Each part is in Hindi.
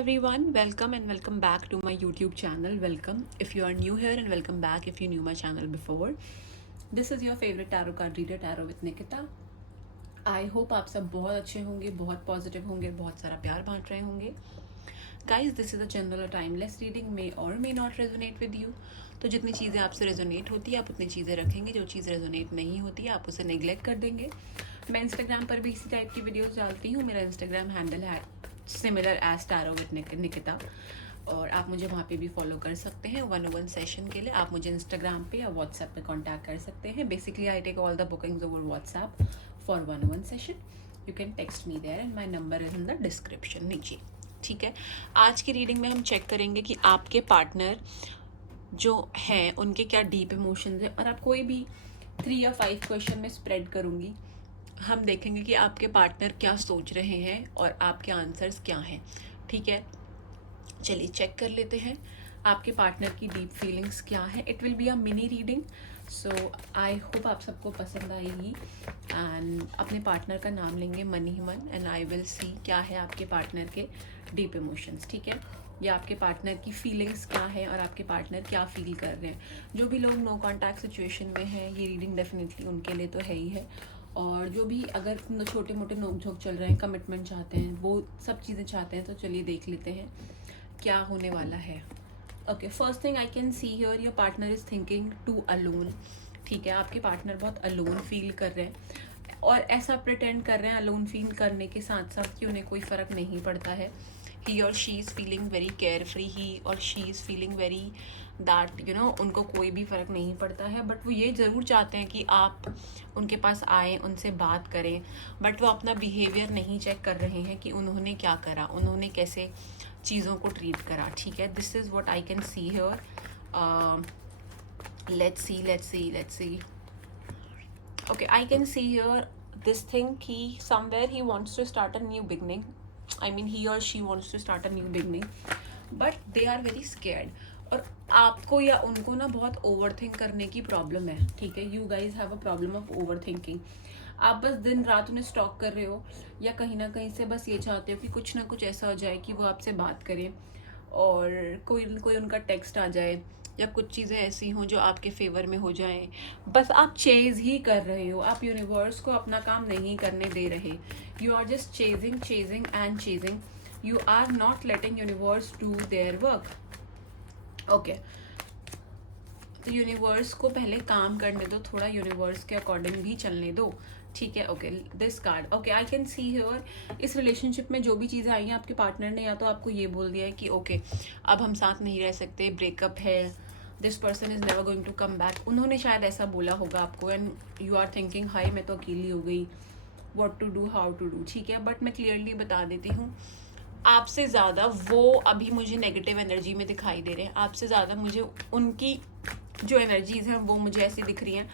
everyone, welcome and welcome back to my YouTube channel. Welcome if you are new here and welcome back if you knew my channel before. This is your favorite tarot card reader, Tarot with Nikita. I hope आप सब बहुत अच्छे होंगे, बहुत पॉजिटिव होंगे, बहुत सारा प्यार बांट रहे होंगे. Guys this is a general timeless reading, may or may not resonate with you. तो जितनी चीज़ें आपसे रेजोनेट होती है आप उतनी चीज़ें रखेंगे, जो चीज़ रेजोनेट नहीं होती है आप उसे नेग्लेक्ट कर देंगे. मैं इंस्टाग्राम पर भी इसी टाइप की वीडियोस डालती हूँ. मेरा इंस्टाग्राम हैंडल है similar as tarot with Nikita, और आप मुझे वहाँ पे भी फॉलो कर सकते हैं. 101 सेशन के लिए आप मुझे इंस्टाग्राम पे या व्हाट्सएप पे कांटेक्ट कर सकते हैं. Basically I take all the bookings over WhatsApp for 101 session. You can text me there and my number is in the description नीचे. ठीक है, आज की रीडिंग में हम चेक करेंगे कि आपके पार्टनर जो हैं उनके क्या डीप इमोशंस हैं, और आप कोई भी 3 या 5 क्वेश्चन में स्प्रेड करूँगी. हम देखेंगे कि आपके पार्टनर क्या सोच रहे हैं और आपके आंसर्स क्या हैं. ठीक है, चलिए चेक कर लेते हैं आपके पार्टनर की डीप फीलिंग्स क्या है. It will be a mini reading, so I hope आप सबको पसंद आएगी. एंड अपने पार्टनर का नाम लेंगे मन ही मन, एंड आई विल सी क्या है आपके पार्टनर के डीप इमोशंस. ठीक है, या आपके पार्टनर की फीलिंग्स क्या है और आपके पार्टनर क्या फील कर रहे हैं. जो भी लोग नो कॉन्टैक्ट सिचुएशन में हैं, ये रीडिंग डेफिनेटली उनके लिए तो है ही है. और जो भी अगर छोटे मोटे नोक झोंक चल रहे हैं, कमिटमेंट चाहते हैं, वो सब चीज़ें चाहते हैं, तो चलिए देख लेते हैं क्या होने वाला है. Okay, first thing I can see here your partner is thinking to alone. ठीक है, आपके पार्टनर बहुत अलोन फील कर रहे हैं और ऐसा प्रिटेंड कर रहे हैं अलोन फील करने के साथ साथ कि उन्हें कोई फ़र्क नहीं पड़ता है. ही और she is feeling very care free. He और she is feeling very that उनको कोई भी फ़र्क नहीं पड़ता है. बट वो ये ज़रूर चाहते हैं कि आप उनके पास आएँ, उनसे बात करें. बट वो अपना बिहेवियर नहीं चेक कर रहे हैं कि उन्होंने क्या करा, उन्होंने कैसे चीज़ों को ट्रीट करा. ठीक है, this is what I can see here. Let's see. Okay, I can see here this thing, he somewhere he wants to start a new beginning. I mean he or she wants to start a new beginning, but they are very scared. और आपको या उनको ना बहुत ओवर थिंक करने की प्रॉब्लम है. ठीक है, you guys have a problem of over thinking. आप बस दिन रात उन्हें स्टॉक कर रहे हो, या कहीं ना कहीं से बस ये चाहते हो कि कुछ ना कुछ ऐसा हो जाए कि वो आपसे बात करें, और कोई उनका टेक्स्ट आ जाए, या कुछ चीज़ें ऐसी हों जो आपके फेवर में हो जाएं. बस आप चेज ही कर रहे हो, आप यूनिवर्स को अपना काम नहीं करने दे रहे. You are just chasing and chasing. You are not letting universe do their work. Okay, तो यूनिवर्स को पहले काम करने दो, थोड़ा यूनिवर्स के अकॉर्डिंग भी चलने दो. ठीक है, okay, this card. Okay, I can see here इस रिलेशनशिप में जो भी चीज़ें आई हैं, आपके पार्टनर ने या तो आपको ये बोल दिया है कि ओके अब हम साथ नहीं रह सकते, ब्रेकअप है, this person is never going to come back. उन्होंने शायद ऐसा बोला होगा आपको, एंड यू आर थिंकिंग हाई मैं तो अकेली हो गई, what to do, how to do. ठीक है, बट मैं क्लियरली बता देती हूँ, आपसे ज़्यादा वो अभी मुझे नेगेटिव एनर्जी में दिखाई दे रहे हैं. आपसे ज़्यादा मुझे उनकी जो एनर्जीज हैं वो मुझे ऐसी दिख रही हैं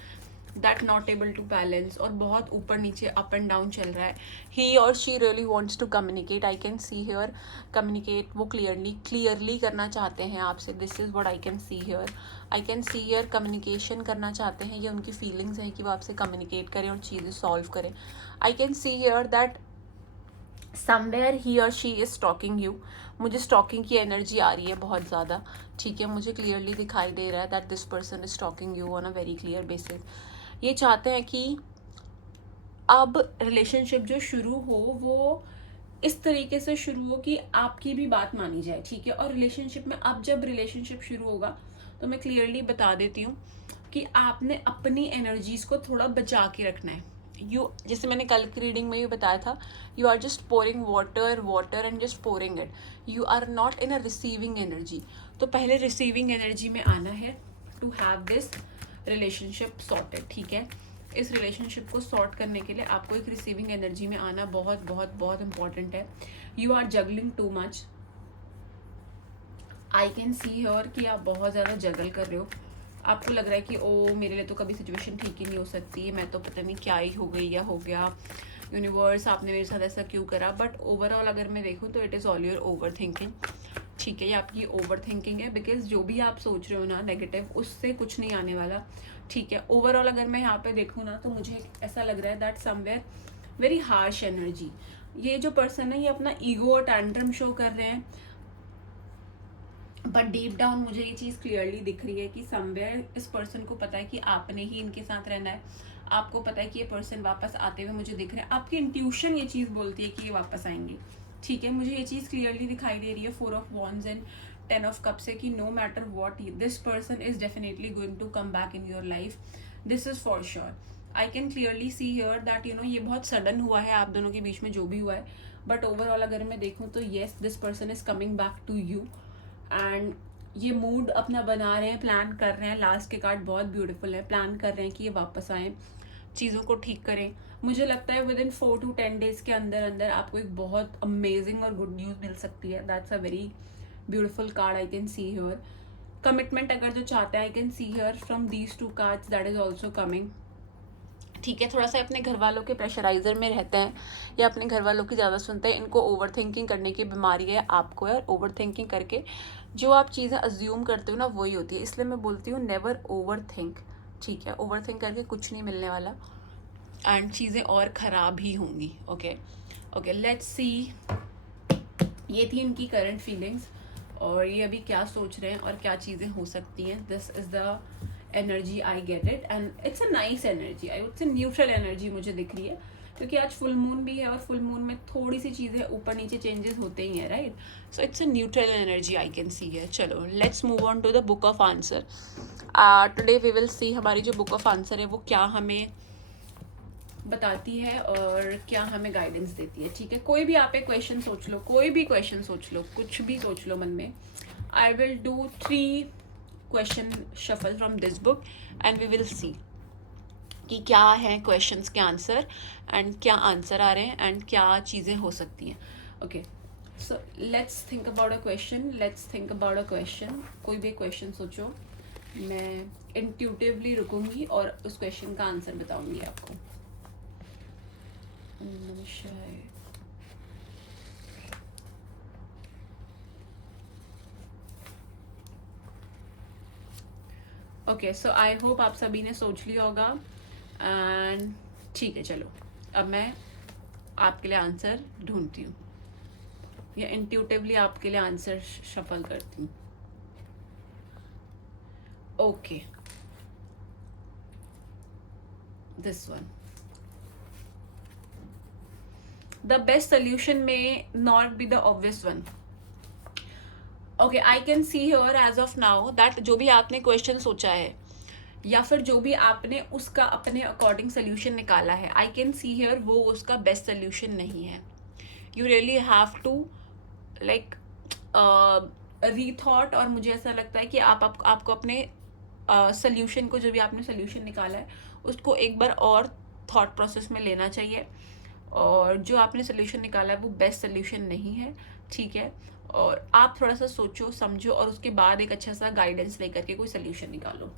that not able to balance, और बहुत ऊपर नीचे अप एंड डाउन चल रहा है. ही और she really wants to communicate. I can see here communicate. वो क्लियरली करना चाहते हैं आपसे. This is what I can see here. I can see here communication करना चाहते हैं. ये उनकी फीलिंग्स हैं कि वो आपसे कम्युनिकेट करें और चीज़ें सॉल्व करें. आई can see here that somewhere ही और शी इज़ स्टॉकिंग यू. मुझे स्टॉकिंग की एनर्जी आ रही है बहुत ज़्यादा. ठीक है, मुझे क्लियरली दिखाई दे रहा है that this person is stalking you on a very clear basis. ये चाहते हैं कि अब रिलेशनशिप जो शुरू हो वो इस तरीके से शुरू हो कि आपकी भी बात मानी जाए. ठीक है, और रिलेशनशिप में अब जब रिलेशनशिप शुरू होगा तो मैं क्लियरली बता देती हूँ कि आपने अपनी एनर्जीज को थोड़ा बचा के रखना है. यू, जैसे मैंने कल की रीडिंग में भी बताया था, you are just pouring water and just pouring it. You are not in a receiving energy. तो पहले रिसीविंग एनर्जी में आना है to have this relationship sorted. ठीक है, इस रिलेशनशिप को सॉर्ट करने के लिए आपको एक रिसीविंग एनर्जी में आना बहुत बहुत बहुत इंपॉर्टेंट है. You are juggling too much. I can see here कि आप बहुत ज़्यादा जगल कर रहे हो. आपको लग रहा है कि ओ मेरे लिए तो कभी सिचुएशन ठीक ही नहीं हो सकती, मैं तो पता नहीं क्या ही हो गई या हो गया, यूनिवर्स आपने मेरे साथ ऐसा क्यों करा. बट ओवरऑल अगर मैं देखूँ तो it is all your over thinking. ठीक है, ये आपकी ओवर थिंकिंग है, बिकॉज जो भी आप सोच रहे हो ना नेगेटिव, उससे कुछ नहीं आने वाला. ठीक है, ओवरऑल अगर मैं यहाँ पे देखूँ ना तो मुझे ऐसा लग रहा है that somewhere very harsh energy. ये जो पर्सन है ये अपना ईगो और टैंट्रम शो कर रहे हैं. बट डीप डाउन मुझे ये चीज़ क्लियरली दिख रही है कि समवेयर इस पर्सन को पता है कि आपने ही इनके साथ रहना है, आपको पता है कि ये पर्सन वापस आते हुए मुझे दिख रहे हैं, आपकी इंट्यूशन ये चीज़ बोलती है कि ये वापस आएंगे, ठीक है। मुझे ये चीज़ क्लियरली दिखाई दे रही है 4 of wands and 10 of cup से कि no matter what this person is definitely going to come back in your life, this is for sure. I can clearly see here that ये बहुत सडन हुआ है आप दोनों के बीच में जो भी हुआ है, बट ओवरऑल अगर मैं देखूँ तो yes this person is coming back to you and ये मूड अपना बना रहे हैं, प्लान कर रहे हैं। लास्ट के कार्ड बहुत ब्यूटीफुल है, प्लान कर रहे हैं कि ये वापस आए, चीज़ों को ठीक करें। मुझे लगता है विद इन 4 to 10 days के अंदर अंदर आपको एक बहुत अमेजिंग और गुड न्यूज़ मिल सकती है। That's a very beautiful card I can see here. Commitment अगर जो चाहते हैं आई can see here from these 2 cards that is also coming, ठीक है। थोड़ा सा अपने घर वालों के प्रेशराइजर में रहते हैं या अपने घर वालों की ज़्यादा सुनते हैं, इनको ओवर थिंकिंग करने की बीमारी है आपको, और ओवर थिंकिंग करके जो आप चीज़ें अज्यूम करते हो ना वही होती है। इसलिए मैं बोलती हूँ नेवर ओवर थिंक, ठीक है। ओवर थिंक करके कुछ नहीं मिलने वाला एंड चीज़ें और ख़राब ही होंगी। Okay okay, let's see. ये थी इनकी करंट फीलिंग्स और ये अभी क्या सोच रहे हैं और क्या चीज़ें हो सकती हैं। This is the energy I get it and it's a nice energy, I would say neutral energy मुझे दिख रही है, क्योंकि आज फुल मून भी है और फुल मून में थोड़ी सी चीज़ें ऊपर नीचे चेंजेस होते ही हैं, right. So it's a neutral energy I can see है। चलो let's move on to the book of answer. Today we will see हमारी जो बुक ऑफ आंसर है वो क्या हमें बताती है और क्या हमें गाइडेंस देती है, ठीक है। कोई भी आप एक क्वेश्चन सोच लो, कोई भी क्वेश्चन सोच लो, कुछ भी सोच लो मन में। I will do 3 question shuffle from this book and we will see कि क्या है क्वेश्चंस के आंसर एंड क्या आंसर आ रहे हैं एंड क्या चीज़ें हो सकती हैं। Okay, so let's think about a question, let's think about a question. कोई भी क्वेश्चन सोचो, मैं इंट्यूटिवली रुकूंगी और उस क्वेश्चन का आंसर बताऊंगी आपको। नमस्कार। ओके, सो आई होप आप सभी ने सोच लिया होगा एंड ठीक है। चलो अब मैं आपके लिए आंसर ढूंढती हूँ या इंट्यूटिवली आपके लिए आंसर शफल करती हूँ। Okay, this one. The best solution may not be the obvious one. Okay, I can see here as of now that जो भी आपने क्वेश्चन सोचा है या फिर जो भी आपने उसका अपने अकॉर्डिंग सोल्यूशन निकाला है, आई कैन सी हियर वो उसका बेस्ट सोल्यूशन नहीं है। You really have to like rethought, और मुझे ऐसा लगता है कि आपको अपने सोल्यूशन को, जो भी आपने सोल्यूशन निकाला है उसको एक बार और थॉट प्रोसेस में लेना चाहिए, और जो आपने सोल्यूशन निकाला है वो बेस्ट सोल्यूशन नहीं है, ठीक है। और आप थोड़ा सा सोचो समझो और उसके बाद एक अच्छा सा गाइडेंस लेकर के कोई सोल्यूशन निकालो।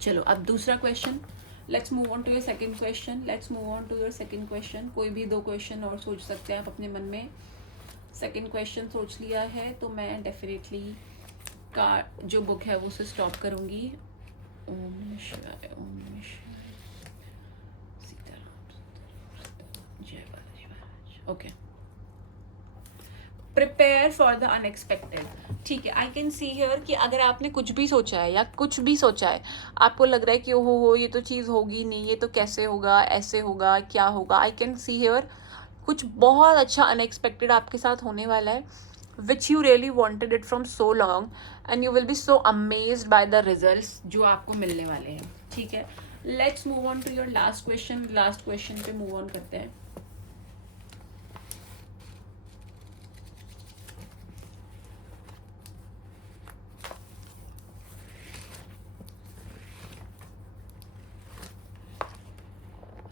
चलो अब दूसरा question, let's move on to your second question, let's move on to your second question. कोई भी 2 क्वेश्चन और सोच सकते हैं आप अपने मन में। सेकंड क्वेश्चन सोच लिया है तो मैं डेफिनेटली का जो बुक है वो उसे स्टॉप करूँगी। ओम नमः शिवाय, ओम नमः शिवाय, सीताराम जय Balaji Maharaj. Okay, prepare for the unexpected, ठीक है। आई कैन सी हियर कि अगर आपने कुछ भी सोचा है या कुछ भी सोचा है, आपको लग रहा है कि ओहो हो ये तो चीज़ होगी नहीं, ये तो कैसे होगा, ऐसे होगा, क्या होगा। आई कैन सी हियर कुछ बहुत अच्छा अनएक्सपेक्टेड आपके साथ होने वाला है, which you really wanted it from so long and you will be so amazed by the results जो आपको मिलने वाले हैं, ठीक है। Let's move on to your last question. Last question पे मूव ऑन करते हैं।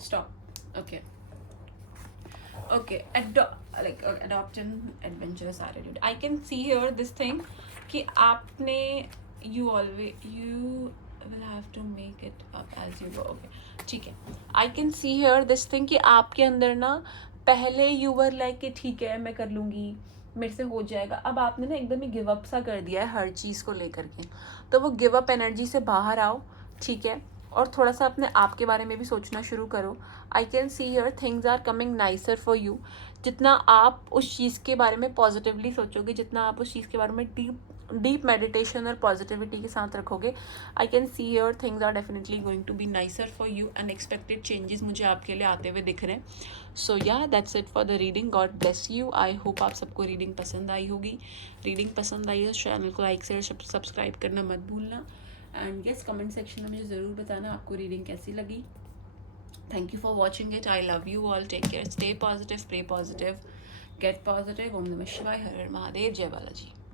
Stop. Okay. Okay. Adopt an adventurous attitude. I can see here this thing कि आपने you will have to make it up as you go. Okay. ठीक है. I can see here this thing कि आपके अंदर ना पहले you were like कि ठीक है मैं कर लूँगी, मेरे से हो जाएगा। अब आपने ना एकदम ही गिव अप सा कर दिया है हर चीज़ को लेकर के, तो वो गिव अप एनर्जी से बाहर आओ, ठीक है। और थोड़ा सा अपने आप के बारे में भी सोचना शुरू करो. I can see here things are coming nicer for you. जितना आप उस चीज़ के बारे में पॉजिटिवली सोचोगे, जितना आप उस चीज़ के बारे में डीप मेडिटेशन और पॉजिटिविटी के साथ रखोगे, I can see here things are definitely going to be nicer for you. Unexpected changes मुझे आपके लिए आते हुए दिख रहे हैं. सो या that's it for the reading. God bless you. I hope आप सबको रीडिंग पसंद आई होगी. रीडिंग पसंद आई है चैनल को लाइक शेयर सब्सक्राइब करना मत भूलना. एंड येस, कमेंट सेक्शन में मुझे ज़रूर बताना आपको रीडिंग कैसी लगी. Thank you for watching it. I love you all. Take care. Stay positive. Pray positive. Get positive. Om Namah Shivaya. Har Har Mahadev. Jai Balaji.